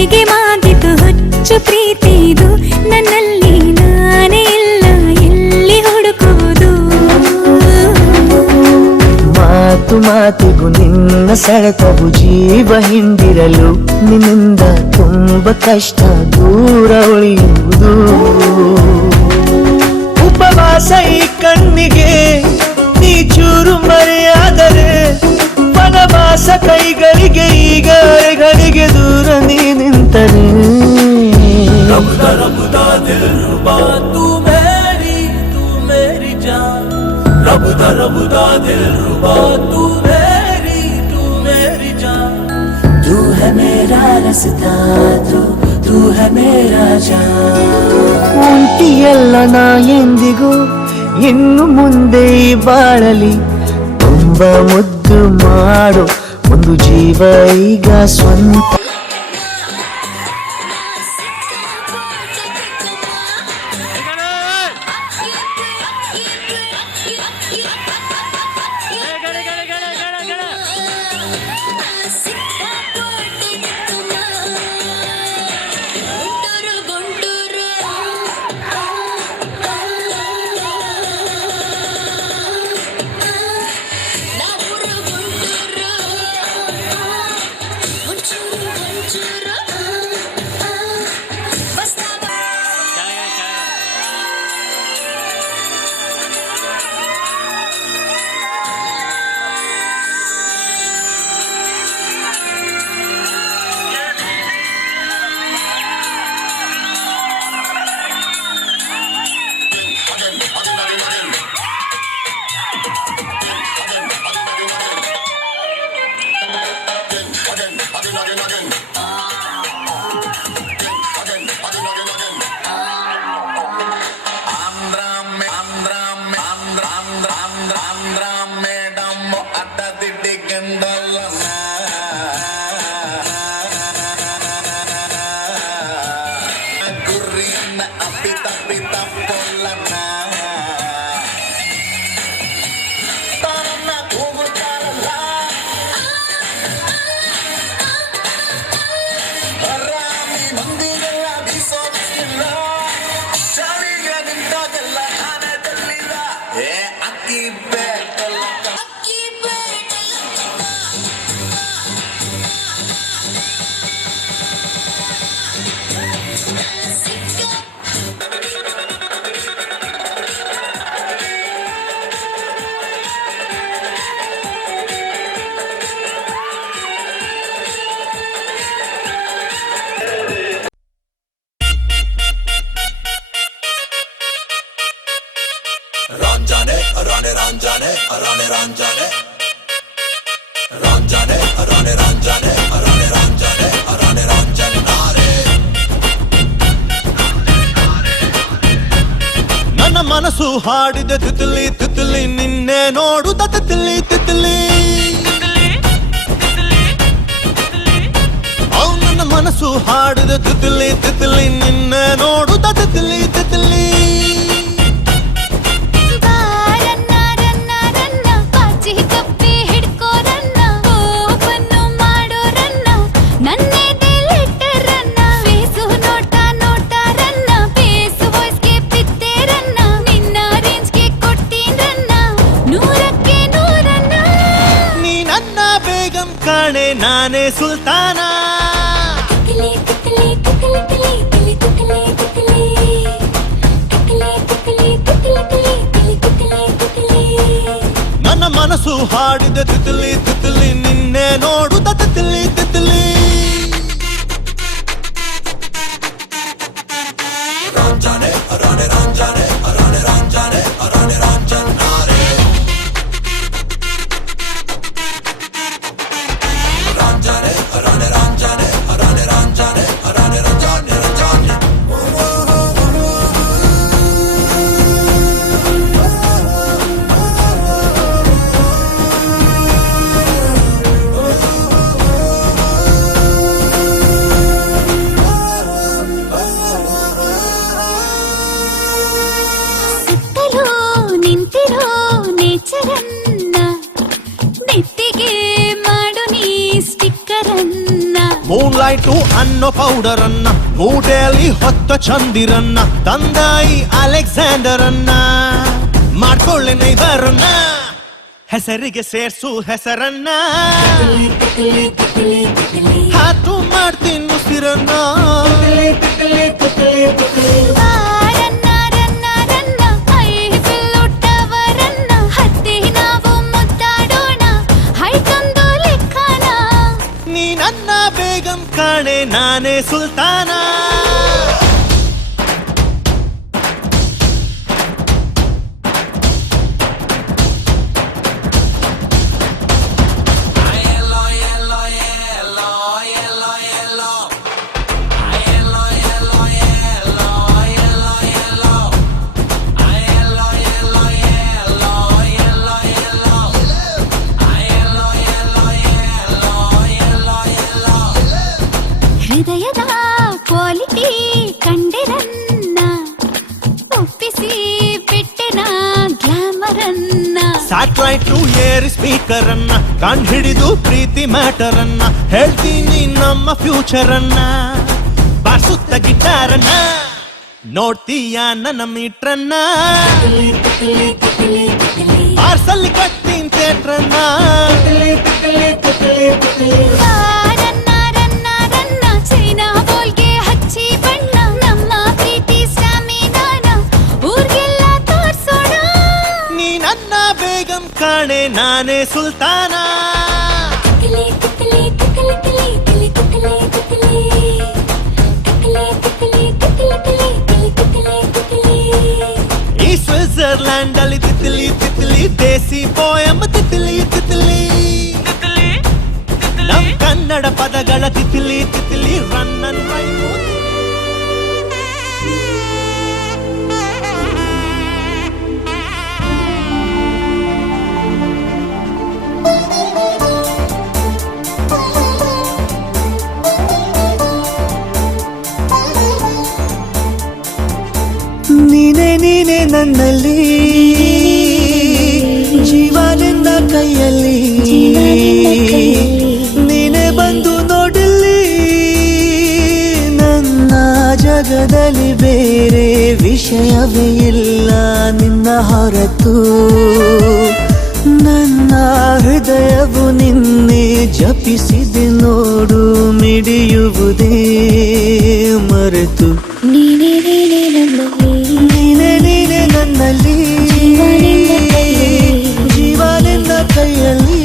ಹೇಗೆ ಮಾಗಿತು ಹುಚ್ಚು ಪ್ರೀತಿದು ನನ್ನಲ್ಲಿ ನಾನೇ ಇಲ್ಲ ಎಲ್ಲಿ ಹುಡುಕುವುದು ಮಾತು ಮಾತಿಗೂ ನಿನ್ನ ಸೆಳೆತವು ಜೀವ ಹಿಂದಿರಲು ನಿನ್ನಿಂದ ತುಂಬ ಕಷ್ಟ ದೂರ ಉಳಿಯುವುದು ಉಪವಾಸ ಈ ಕಣ್ಣಿಗೆ ನೀ ಚೂರು ಮರೆಯಾದರೆ ವನವಾಸ ಕೈಗಳಿಗೆ ಈಗ ಅರೆಗಳಿಗೆ ದೂರ ನೀ ನಿಂತರೆ रबुदा दिल रुबा तू मेरी जान रबुदा दिल रुबा तू मेरी जान तू है मेरा रास्ता तू है मेरा जान ಒಂಟಿಯಲ್ಲ ನಾ ಎಂದಿಗೂ ಇನ್ನು ಮುಂದೆ ಈ ಬಾಳಲಿ ತುಂಬ ಮುದ್ದು ಮಾಡು ಒಂದು ಜೀವ ಈಗ ಸ್ವಂತ ನನ್ನ ಮನಸ್ಸು ಹಾಡಿದ ತಿತ್ಲಿ ತಿತ್ಲಿ ನಿನ್ನೆ ನೋಡುತ್ತ ತಿತ್ಲಿ ತಿತ್ಲಿ ನನ್ನ ಮನಸ್ಸು ಹಾಡಿದ ತಿತ್ಲಿ ತಿತ್ಲಿ ನಿನ್ನೆ ನೋಡುತ್ತ ತಿತ್ಲಿ ತಿತ್ಲಿ ನಾನೇ ಸುಲ್ತಾನ ನನ್ನ ಮನಸ್ಸು ಹಾಡಿದ ತಿತ್ಲಿ ತಿತ್ಲಿ ನಿನ್ನೆ ನೋಡುತ್ತ ತಿತ್ಲಿ ತಿತ್ಲಿ ರಾಂಜಾನೆ ಅರಾನೆ ರಾಂಜಾನೆ ಅರಾನೆ ರಾಂಜಾನೆ ಅರಾನೆ ರಾಂಜಾನೆ ಮೂನ್ಲೈಟು ಅನ್ನೋ ಪೌಡರ್ ಅನ್ನ ಮೂಟೆಯಲ್ಲಿ ಹೊತ್ತ ಚಂದಿರನ್ನ ತಂದಾಯಿ ಅಲೆಕ್ಸಾಂಡರ್ ಅನ್ನ ಮಾಡ್ಕೊಳ್ಳೆ ನೈಬರನ್ನ ಹೆಸರಿಗೆ ಸೇರ್ಸು ಹೆಸರನ್ನ ಹಾತು ಮಾಡ್ತೀನಿ ಉಸಿರನ್ನ ನೀ ನನ್ನ ಬೇಗಂ ಕಾಣೆ ನಾನೇ ಸುಲ್ತಾನ ಹೃದಯದ ಕ್ವಾಲಿಟಿ ಕಂಡಿರನ್ನ ಒಪ್ಪಿಸಿ ಬಿಟ್ಟೆನ ಗ್ಲಾಮರನ್ನ ಸ್ಯಾಟಲೈಟ್ ಏರ್ ಸ್ಪೀಕರ್ ಅನ್ನ ಕಂಡು ಹಿಡಿದು ಪ್ರೀತಿ ಮ್ಯಾಟರ್ ಅನ್ನ ಹೇಳ್ತೀನಿ ನಮ್ಮ ಫ್ಯೂಚರ್ ಅನ್ನ ಬಾರ್ಸುತ್ತ ಗಿಟಾರನ್ನ ನೋಡ್ತೀಯ ನನ್ನ ಮೀಟ್ರನ್ನ ಪಾರ್ಸಲ್ ಕಟ್ತೀನಿ ಥಿಯೇಟ್ರನ್ನ ಚೈನಾ ಬೋಲ್ಗೆ ಹಚ್ಚಿ ಬಣ್ಣ ನಮ್ಮ ಪ್ರೀತಿ ಸ್ಟಾಮಿನಾನ ಊರ್ಗೆಲ್ಲ ತೋರ್ಸೋಣ ನೀ ನನ್ನ ಬೇಗಂ ಕಾಣೆ ನಾನೇ ಸುಲ್ತಾನ ಈ ಸ್ವಿಟ್ಜರ್ಲ್ಯಾಂಡ್ ಅಲ್ಲಿ ತಿತ್ಲಿ ತಿತ್ಲಿ ದೇಸಿ ಪೋಯಂ ತಿತ್ಲಿ ತಿತ್ಲಿ ನಮ್ ಕನ್ನಡ ಪದಗಳ Titli Titli run and rhyme ನೀನೆ ನೀನೆ ನನ್ನಲ್ಲಿ ಜೀವನೆನ್ನ ಕೈಯಲ್ಲಿ ನೀನೆ ಬಂದು ನೋಡಲಿ ನನ್ನ ಜಗದಲ್ಲಿ ಬೇರೆ ವಿಷಯವೇ ಇಲ್ಲ ನಿನ್ನ ಹೊರತು ನನ್ನ ಹೃದಯವು ನಿನ್ನೆ ಜಪಿಸಿದೆ ನೋಡು ಮಿಡಿಯುವುದೇ ಮರೆತು ನೀನೇ ನೀನೆ ನೀನೆ ನನ್ನಲ್ಲಿ ಜೀವನೆನ್ನ ಕೈಯಲ್ಲಿ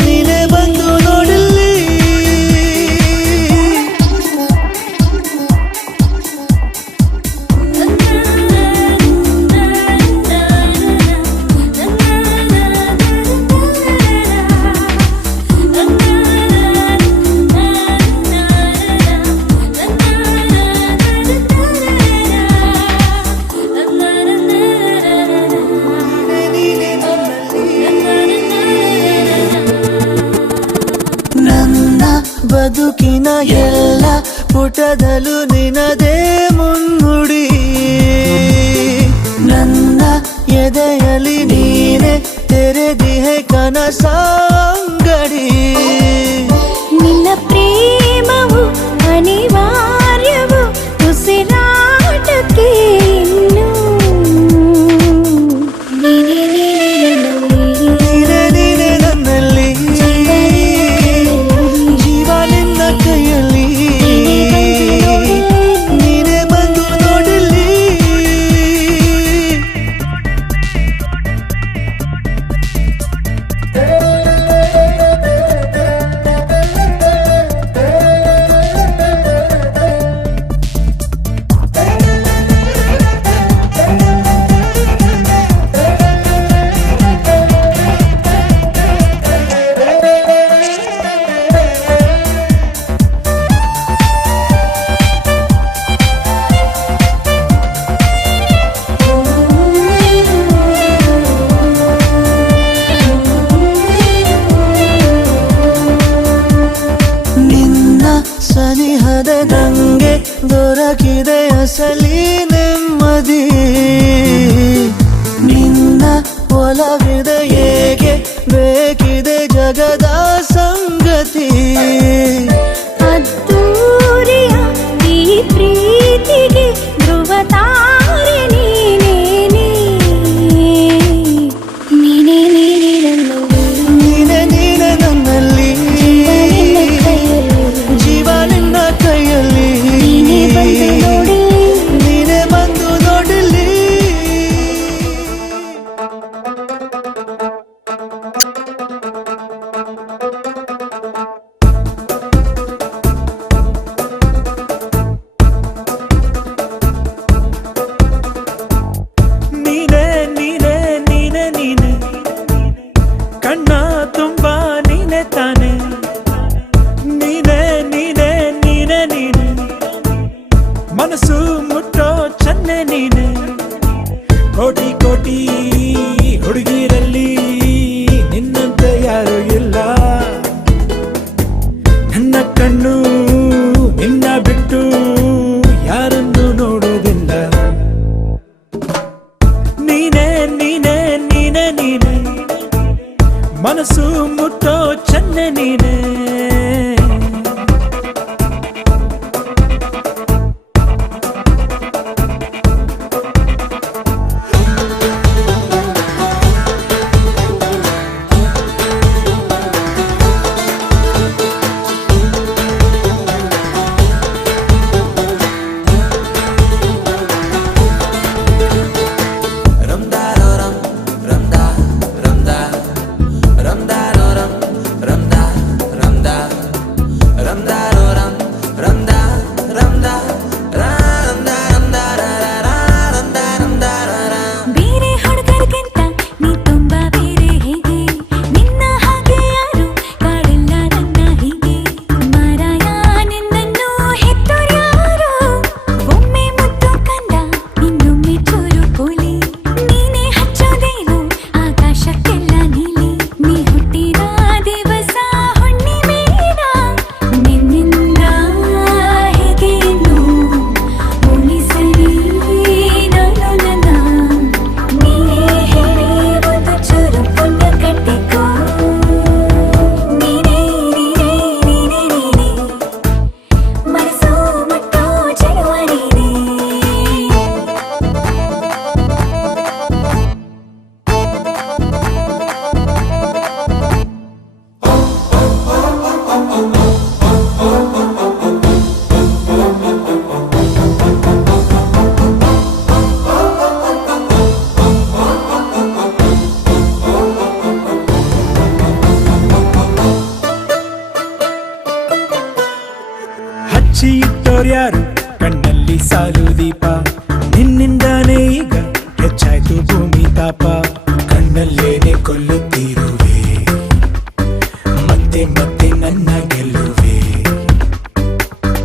ನೀನೆ ಬಂದು ನೋಡಲಿ ಬದುಕಿನ ಎಲ್ಲ ಪುಟದಲ್ಲೂ ನಿನದೇ ಮುನ್ನುಡಿ ನನ್ನ ಎದೆಯಲ್ಲಿ ನೀನೆ ತೆರೆದಿಹೆ ಕನಸಾಂಗಡಿ ನಿನ್ನ ಪ್ರೇಮವು ಅನಿವಾರ್ಯವು ಉಸಿರಾಟಕ್ಕೆ ಇನ್ನು ನೀನೇ ನೀನೆ ನೀನೆ ನನ್ನಲ್ಲಿ ಜೀವನೆನ್ನ ಕೈಯಲ್ಲಿ ನೀನೆ ಬಂದು ನೋಡಲಿ ಸನಿಹದ ನಂಗೆ ದೊರಕಿದೆ ಅಸಲಿ ನೆಮ್ಮದಿ ನಿನ್ನ ಒಲವಿದೆ ಏಕೆ ಬೇಕಿದೆ ಜಗದ ಸಂಗ ಸಂಗತಿ ಅದ್ದೂರಿಯ ಈ ಪ್ರೀತಿಗೆ ಧ್ರುವ ತಾರೆ ನೀನೇ ನೀನೇ ನೀನೆ ನೀನೆ ನನ್ನಲ್ಲಿ ಜೀವ ನಿನ್ನ ಕೈಯಲ್ಲಿ ನೀನೇ ಬಂದು ನೋಡಿ ನೀನೆ ಬಂದು ನೋಡಲಿ ನೀನೆ ನೀನೆ ನೀನೆ ನೀನೆ ಕಣ್ಣ ತುಂಬ ನೀನೆ ತಾನೆ ನೀನೆ ನೀನೆ ನೀನೆ ನೀನೆ ಮನಸ್ಸು ಮುಟ್ಟೋ ಚನ್ನೆ ನೀನೆ ಕೋಟಿ ಕೋಟಿ ಹುಡುಗಿರಲ್ಲಿ ನಿನ್ನಂತೆ ಯಾರು ಇಲ್ಲ ನನ್ನ ಕಣ್ಣು ನಿನ್ನ ಬಿಟ್ಟು ಯಾರನ್ನು ನೋಡೋದಿಲ್ಲ ನೀನೆ ನೀನೆ ನೀನೆ ನೀನೆ ಮನಸ್ಸು ಮುಟ್ಟೋ ಚನ್ನೆ ನೀನೆ ಬೇರೆ ಹುಡುಗರಿಗಿಂತ ನೀ ತುಂಬಾ ಬೇರೆ ಹೇಗೆ ನಿನ್ನ ಹಾಗೆ ಯಾರು ಕಾಡಿಲ್ಲ ನನ್ನ ಹೀಗೆ ಮಾರಾಯ ನಿನ್ನನ್ನು ಹೆತ್ತೋರ್ಯಾರು ಒಮ್ಮೆ ಮುದ್ದು ಕಂಡ ಇನ್ನೊಮ್ಮೆ ಚೂರು ಪೋಲಿ ನೀನೇ ಹಚ್ಚೋದೇನು ಆಕಾಶಕ್ಕೆಲ್ಲ ನೀಲಿ ನೀ ಹುಟ್ಟಿದ ದಿವಸ ಹುಣ್ಣಿಮೆನ ನಿನ್ನಿಂದ ಹೇಗೆ ಇನ್ನು ಉಳಿಸಲಿ ನಾನು ನನ್ನ ನೀನೇ ಹೇಳಿ ಒಂದು ಚೂರು ಪುಣ್ಯ ಕಟ್ಟಿಕೋ ನೀನೇ ನೀನೇ ನೀನೇ ನೀನೇ ಮನಸ್ಸು ಮುಟ್ಟೋ ಚೆಲುವ ನೀನೇ ಹಚ್ಚಿ ಇಟ್ಟೋರ್ಯಾರು ಕಣ್ಣಲ್ಲಿ ಸಾಲು ದೀಪ ನಿನ್ನಿಂದಾನೇ ಈಗ ಹೆಚ್ಚಾಯ್ತು ಭೂಮಿ ತಾಪ ಕಣ್ಣಲ್ಲೇನೆ ಕೊಲ್ಲುತ್ತಿರುವೆ ಮತ್ತೆ ಮತ್ತೆ ನನ್ನ ಗೆಲ್ಲುವೆ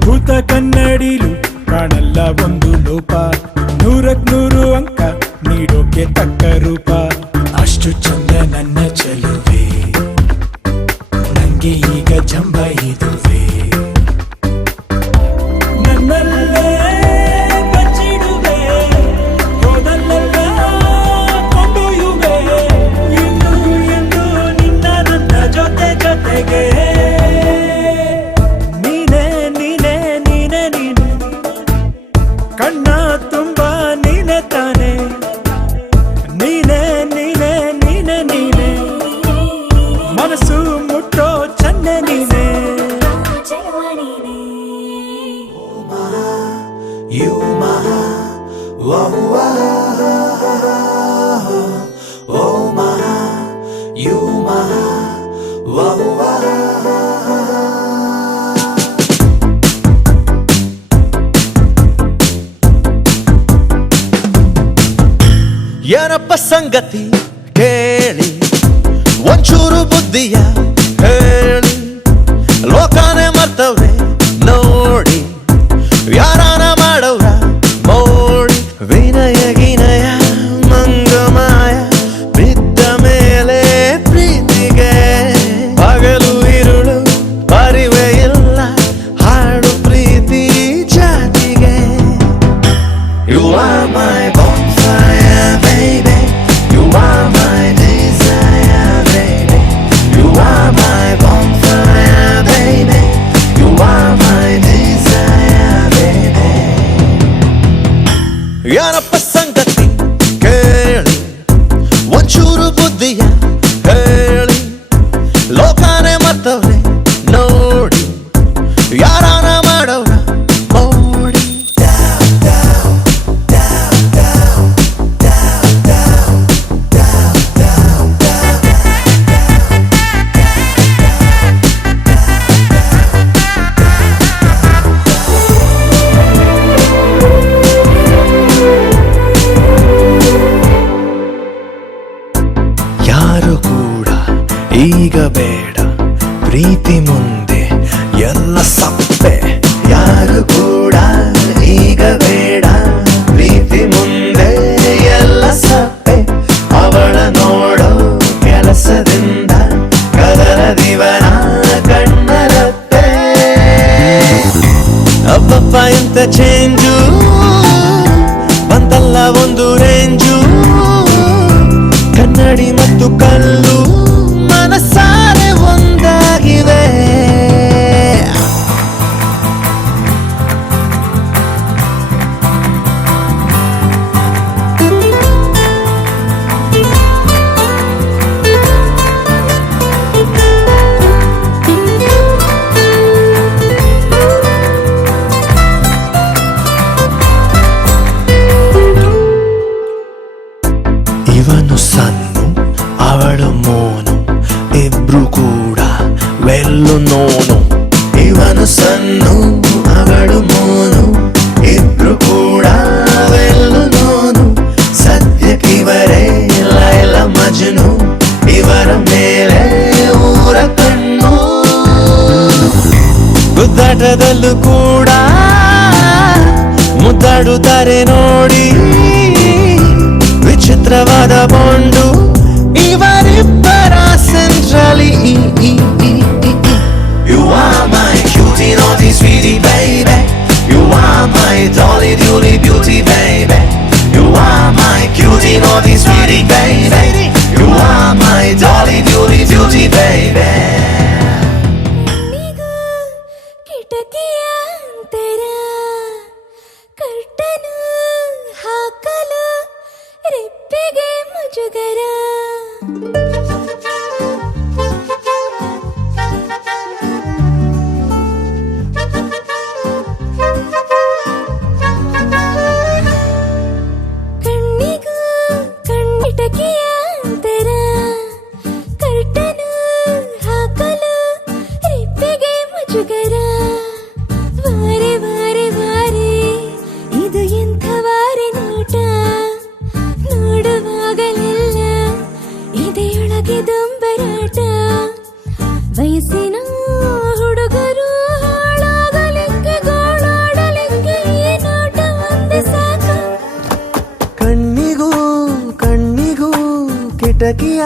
ಭೂತ ಕನ್ನಡಿಲು ಕಾಣಲ್ಲ ಒಂದು ಲೋಪ 100ಕ್ಕೆ 100 ಅಂಕ ನೀಡೋಕೆ ತಕ್ಕ ರೂಪ ಅಷ್ಟು ಚಂದ ನನ್ನ ಚೆಲುವೆ ನಂಗೆ ಈಗ ಜಂಬ ಇದುವೆ ನನ್ನಲ್ಲೇ ಬಚ್ಚಿಡುವೆ ಹೋದಲ್ಲೆಲ್ಲ ಕೊಂಡೊಯ್ಯುವೆ ಎಂದು ಎಂದು ನಿನ್ನ ನನ್ನ ಜೊತೆ ಜೊತೆಗೆ ನೀನೆ ನೀನೆ ನೀನೆ ನೀನೆ ಕಣ್ಣ ತುಂಬ ನೀನೆ ತಾನೆ ನೀನೆ ನೀನೆ ನೀನೆ ನೀನೆ ಮನಸ್ಸು ಮುಟ್ಟೋ ಚನ್ನೆ ನೀನೆ ಚೆಲುವ ನೀನೇ You my, oh my, you my, ಏನಪ್ಪ ಸಂಗತಿ ಕೇಳಿ ಒಂಚೂರು ಬುದ್ಧಿಯ ಹೇಳಿ ಲೋಕನೇ ಮರ್ತವ್ರೆ ನೋಡಿ ಯಾರಾನ ಮಾಡವ್ರ ಮೋಡಿ ವಿನಯ ಗಿನಯ ಮಂಗಮಾಯ ಬಿದ್ದ ಮೇಲೆ ಪ್ರೀತಿಗೆ ಹಗಲು ಇರುಳು ಪರಿವೆ ಇಲ್ಲ ಹಾಡು ಪ್ರೀತಿ ಜಾತಿಗೆ You are my bonfire baby You are my desire baby You are ಬುದ್ಧಿಯ ಹೇಳಿ ಲೋಕಾನೆ ಮತ್ತವ್ರೆ ನೋಡಿ ಯಾರಾನ ಮಾಡವ್ರ ಮೋಡಿ ಯಾರು ಕೂಡ ಈಗ ಬೇಡ ಪ್ರೀತಿ ಮುಂದೆ ಎಲ್ಲ ಸಪ್ಪೆ ಯಾರು ಕೂಡ ಈಗ ಬೇಡ ಪ್ರೀತಿ ಮುಂದೆ ಎಲ್ಲ ಸಪ್ಪೆ ಅವಳ ನೋಡೋ ಕೆಲಸದಿಂದ ಕದರ ದಿವನ ಕಣ್ಣರತ್ತೆ ಅಬ್ಬಪ್ಪ ಎಂತ ಚೇಂಜು ಬಂತಲ್ಲ ಒಂದು ರೇಂಜು ಕನ್ನಡಿ ಮತ್ತು ಕಲ್ಲು ಮನಸಾರೆ ಒಂದಾಗಿವೆ ಇವನು ಸನ್ನು ಅವಳು ಮೋನು ಇಬ್ರು ಕೂಡ ವೆಲ್ಲು ನೋನು ಇವನು ಸನ್ನು ಅವಳು ಮೋನು ಇಬ್ರು ಕೂಡ ವೆಲ್ಲು ನೋನು ಸದ್ಯಕ್ಕಿವರೇ ಲೈಲ ಮಜ್ನು ಇವರ ಮೇಲೆ ಊರ ಕಣ್ಣು ಗುದ್ದಾಟದಲ್ಲೂ ಕೂಡ ಮುದ್ದಾಡುತ್ತಾರೆ ನೋಡಿ ವಿಚಿತ್ರವಾದ ಬಾಂಡು ಇವರಿಬ್ಬರ centrally You are my cutie naughty sweetie baby You are my dolly dooley beauty baby You are my cutie naughty sweetie baby You are my dolly dooley beauty baby ಕಣ್ಣಿಗೂ ಕಿಟಕಿಯ ಅಂತರ ಕರ್ಟನು ಹಾಕಲು ರೆಪ್ಪೆಗೆ ಮುಜುಗರ ಕಣ್ಣಿಗೂ ಕಣ್ಣಿಟಕಿಯ ಅಂತರ ಕರ್ಟನು ಹಾಕಲು ರೆಪ್ಪೆಗೆ ಮುಜುಗರ ವಾರೆ ವಾರೆ ವಾರೆ ಇದು ಎಂಥ ವಾರೆ ನೋಟ ನೋಡುವಾಗಲೆಲ್ಲ ಇದೆಯೊಳಗೆ ದೊಂಬರಾಟ ವಯಸ್ಸಿನ ಹುಡುಗರು ಹಾಳಾಗಲಿಕ್ಕೆ ಗೋಳಾಡಲಿಕ್ಕೆ ಈ ನೋಟ ಒಂದೇ ಸಾಕು ಕಣ್ಣಿಗೂ ಕಿಟಕಿಯ